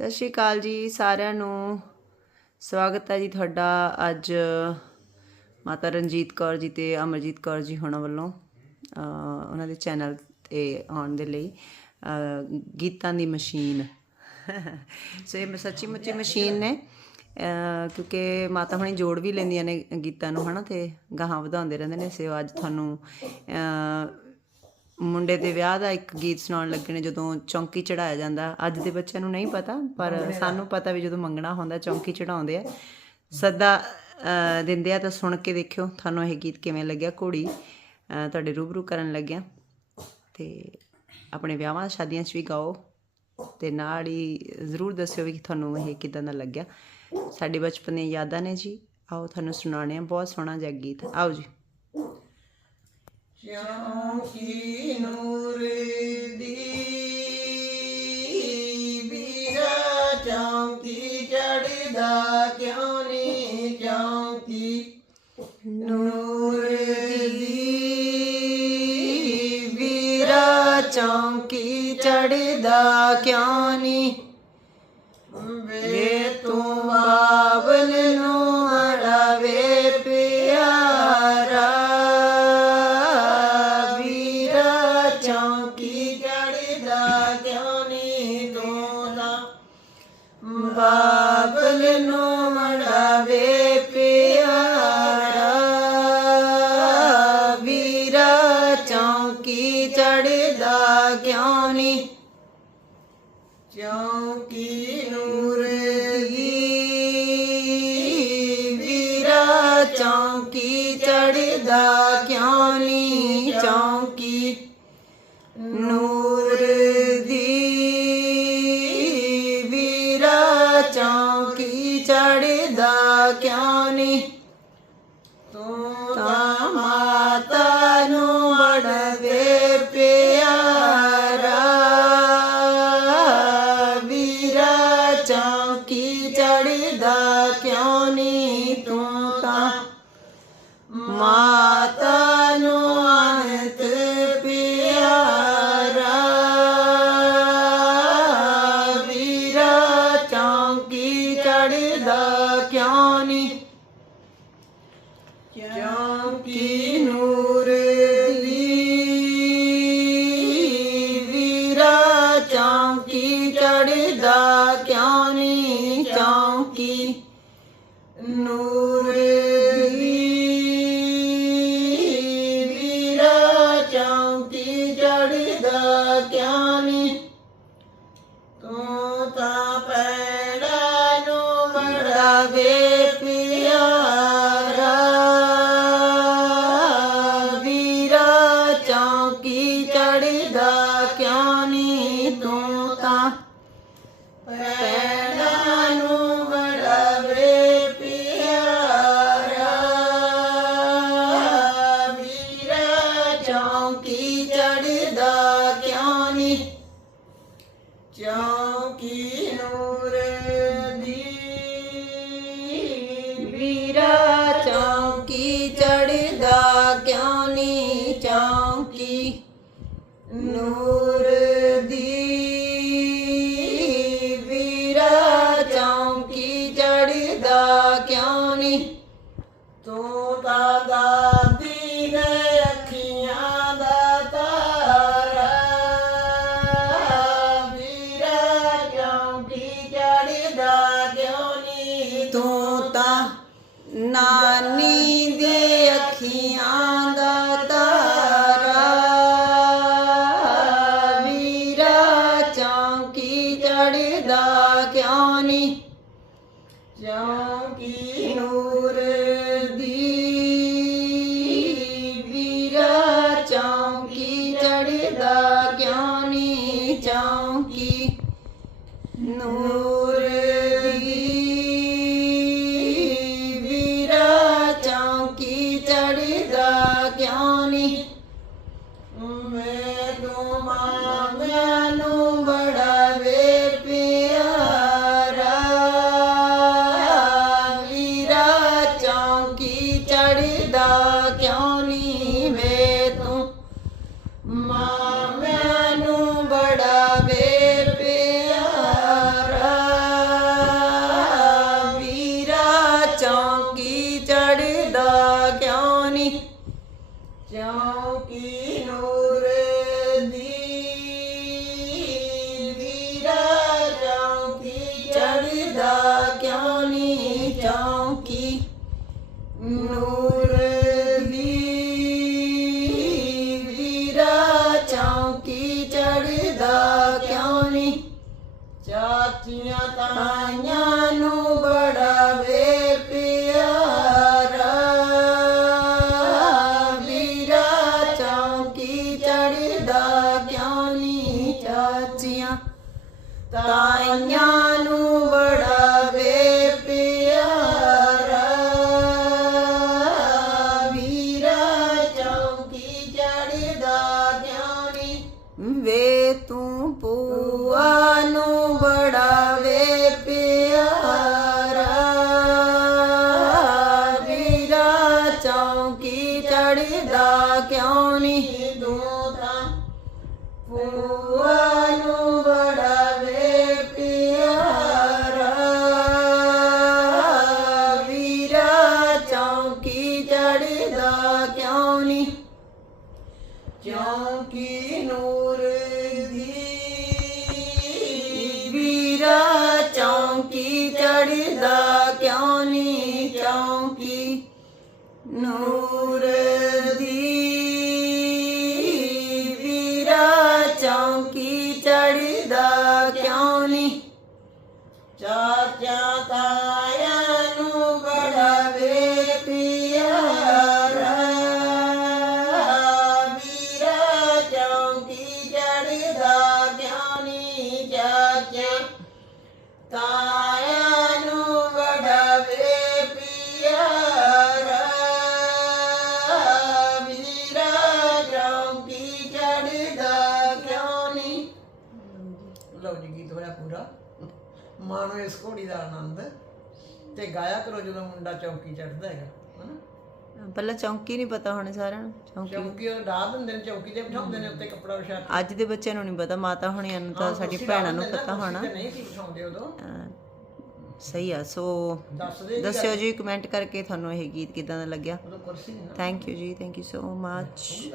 ਸਤਿ ਸ਼੍ਰੀ ਅਕਾਲ ਜੀ ਸਾਰਿਆਂ ਨੂੰ। ਸਵਾਗਤ ਹੈ ਜੀ ਤੁਹਾਡਾ ਅੱਜ ਮਾਤਾ ਰਣਜੀਤ ਕੌਰ ਜੀ ਤੇ ਅਮਰਜੀਤ ਕੌਰ ਜੀ ਹੋਣਾ ਵੱਲੋਂ ਉਹਨਾਂ ਦੇ ਚੈਨਲ ਤੇ ਆਉਣ ਦੇ ਲਈ ਗੀਤਾਂ ਦੀ ਮਸ਼ੀਨ। ਸੋ ਇਹ ਸੱਚੀ ਮੁੱਚੀ ਮਸ਼ੀਨ ਨੇ ਕਿਉਂਕਿ ਮਾਤਾ ਹੁਣੀ ਜੋੜ ਵੀ ਲੈਂਦੀਆਂ ਨੇ ਗੀਤਾਂ ਨੂੰ, ਹਨਾ, ਤੇ ਗਾਹਾਂ ਵਧਾਉਂਦੇ ਰਹਿੰਦੇ ਨੇ, ਸੋ ਅੱਜ ਤੁਹਾਨੂੰ ਮੁੰਡੇ ਦੇ ਵਿਆਹ ਦਾ ਇੱਕ ਗੀਤ ਸੁਣਾਉਣ ਲੱਗੇ ਨੇ ਜਦੋਂ ਚੌਂਕੀ ਚੜਾਇਆ ਜਾਂਦਾ। ਅੱਜ ਦੇ ਬੱਚਿਆਂ ਨੂੰ ਨਹੀਂ ਪਤਾ ਪਰ ਸਾਨੂੰ ਪਤਾ ਵੀ ਜਦੋਂ ਮੰਗਣਾ ਹੁੰਦਾ ਚੌਂਕੀ ਚੜਾਉਂਦੇ ਆ। ਸਦਾ ਦਿੰਦੇ ਆ ਤਾਂ ਸੁਣ ਕੇ ਦੇਖਿਓ ਤੁਹਾਨੂੰ ਇਹ ਗੀਤ ਕਿਵੇਂ ਲੱਗਿਆ। ਘੋੜੀ ਤੁਹਾਡੇ ਰੂਬਰੂ ਕਰਨ ਲੱਗਿਆ। ਤੇ ਆਪਣੇ ਵਿਆਹਾਂ ਸ਼ਾਦੀਆਂ 'ਚ ਵੀ ਗਾਓ। ਤੇ ਨਾਲ ਹੀ ਜ਼ਰੂਰ ਦੱਸਿਓ ਵੀ ਤੁਹਾਨੂੰ ਇਹ ਕਿਦਾਂ ਦਾ ਲੱਗਿਆ। ਸਾਡੇ ਬਚਪਨ ਦੀਆਂ ਯਾਦਾਂ ਨੇ ਜੀ। ਆਓ ਤੁਹਾਨੂੰ ਸੁਣਾਉਣੇ ਆ ਬਹੁਤ ਸੋਹਣਾ ਜਿਹਾ ਗੀਤ। ਆਓ ਜੀ। ਚੌਂਕੀ ਨੂਰ ਦੀ ਵੀਰਾ ਚੌਂਕੀ ਚੜਦਾ ਕਿਉਂ ਨੀ ਚੌਂਕੀ? ਨੂਰ ਦੀ ਵੀਰਾ ਚੌਂਕੀ ਚੜਦਾ ਕਿਉਂ ਨੀ ਵੇ ਤੂੰ ਬਾਬਲ ਨੂੰ ਚੌਂਕੀ ਚੜਦਾ ਕਿਉਂ ਨੀ ਤੂੰ ਨਾ ਬਾਬਲ ਨੂੰ ਮੜਾਵੇ ਪਿਆਰਾ। ਵੀਰਾ ਚੌਂਕੀ ਚੜਦਾ ਕਿਉਂ ਨੀ? ਚੌਂਕੀ ਨੂਰ ਦੀ। ਵੀਰਾ ਚੌਂਕੀ ਚੜਦਾ ਕਿਉਂ ਨੀ? ਨੂਰ ਤੂੰ ਸਦਾ ਕਿਉਂ ਨਹੀਂ ਚੌਂਕੀ ਨੂਰ ਦੀ ਵੀਰਾ ਚੌਂਕੀ ਚੜਦਾ ਕਿਉਂ ਨਹੀਂ ਚਾਚੀਆਂ ਤਾਈਆਂ ਨੂੰ ਚੜਦਾ ਕਿਉਂ ਨਹੀਂ ਚੌਂਕੀ? ਨੂਰ ਦੀ ਵੀਰਾ ਚੌਂਕੀ ਚੜਦਾ ਕਿਉਂ ਨਹੀਂ ਚਾਚਾ ਤਾਇਆ ਨੂੰ ਬੜਾ ਵੇ ਪਿਆਰਾ। ਵੀਰਾ ਚੌਂਕੀ ਚੜਦਾ ਕਿਉਂ ਨੀ ਚਾਚਾ? ਤਾਇਆ ਲਓ ਜੀ ਗੀਤ ਹੋਇਆ ਪੂਰਾ। ਮਾਣੋ ਇਸ ਘੋੜੀ ਦਾ ਆਨੰਦ ਤੇ ਗਾਇਆ ਕਰੋ ਜਦੋਂ ਮੁੰਡਾ ਚੌਂਕੀ ਚੜਦਾ ਹੈਗਾ ਹਨਾ? ਪਹਿਲਾਂ ਚੌਂਕੀ ਨਹੀਂ ਪਤਾ ਹੋਣੇ ਸਾਰਿਆਂ ਨੂੰ ਚੌਂਕੀ। ਚੌਂਕੀ ਉਹ ਡਾ ਦਿੰਦੇ ਨੇ ਚੌਂਕੀ ਤੇ ਬਿਠਾਉਂਦੇ ਨੇ ਉੱਤੇ ਕੱਪੜਾ ਵਿਛਾ ਕੇ। ਅੱਜ ਦੇ ਬੱਚਿਆਂ ਨੂੰ ਨਹੀਂ ਪਤਾ ਮਾਤਾ ਹੋਣੀਆਂ ਨੂੰ ਤਾਂ ਸਾਡੀ ਭੈਣਾਂ ਨੂੰ ਪਤਾ ਹੋਣਾ। ਕੁਰਸੀ ਤੇ ਨਹੀਂ ਸੀ ਬਿਠਾਉਂਦੇ ਉਦੋਂ। ਅਹ ਸਹੀ ਆ ਸੋ ਦੱਸਦੇ ਦੱਸਿਓ ਜੀ ਕਮੈਂਟ ਕਰਕੇ ਤੁਹਾਨੂੰ ਇਹ ਗੀਤ ਕਿਦਾਂ ਦਾ ਲੱਗਿਆ? ਉਦੋਂ ਕੁਰਸੀ ਨਹੀਂ ਨਾ। Thank you ji thank you so much.